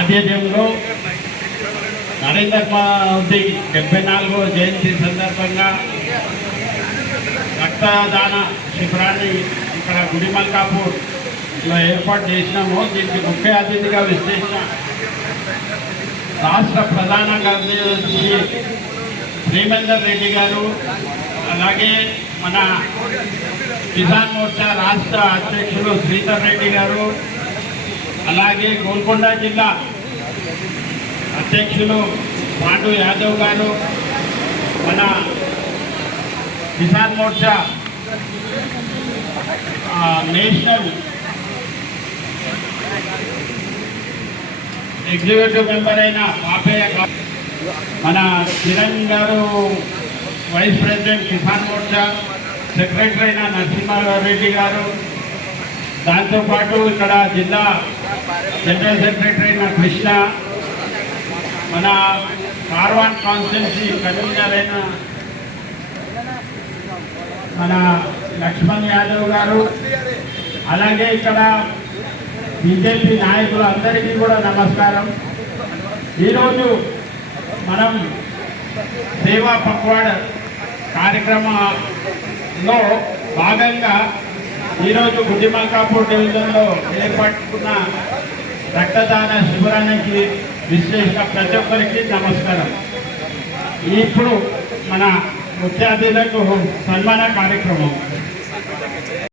ఆధ్వర్యంలో నరేంద్ర మోదీ డెబ్బై నాలుగో జయంతి సందర్భంగా రక్తదాన శిబిరాన్ని ఇక్కడ గుడిమల్కాపూర్లో ఏర్పాటు చేసినాము. దీనికి ముఖ్య అతిథిగా విశ్లేషణ రాష్ట్ర ప్రధాన కార్యదర్శి ప్రేమేందర్ రెడ్డి గారు అలాగే మన కిసాన్ మోర్చా రాష్ట్ర అధ్యక్షులు శ్రీధర్ రెడ్డి గారు అలాగే గోల్కొండ జిల్లా అధ్యక్షులు పాండు యాదవ్ గారు మన Kisan Morcha national executive member అయిన పాపయ్య మన కిరణ్ గారు vice president Kisan Morcha secretary అయిన నరసింహారెడ్డి గారు. దాంతోపాటు ఇక్కడ జిల్లా జనరల్ సెక్రటరీ అయిన కృష్ణ మన కార్వాన్ కాన్స్టిట్యున్సీ కన్వీనర్ అయిన మన లక్ష్మణ్ యాదవ్ గారు అలాగే ఇక్కడ బీజేపీ నాయకులు అందరికీ కూడా నమస్కారం. ఈరోజు మనం సేవా పక్వాడ్ కార్యక్రమంలో భాగంగా ఈరోజు గుడ్డిమల్కాపూర్ డివిజన్లో ఏర్పట్టుకున్న రక్తదాన శిబిరానికి విశ్లేషణ ప్రతి ఒక్కరికి నమస్కారం. ఇప్పుడు మన ముఖ్య అతిథులకు సన్మాన కార్యక్రమం.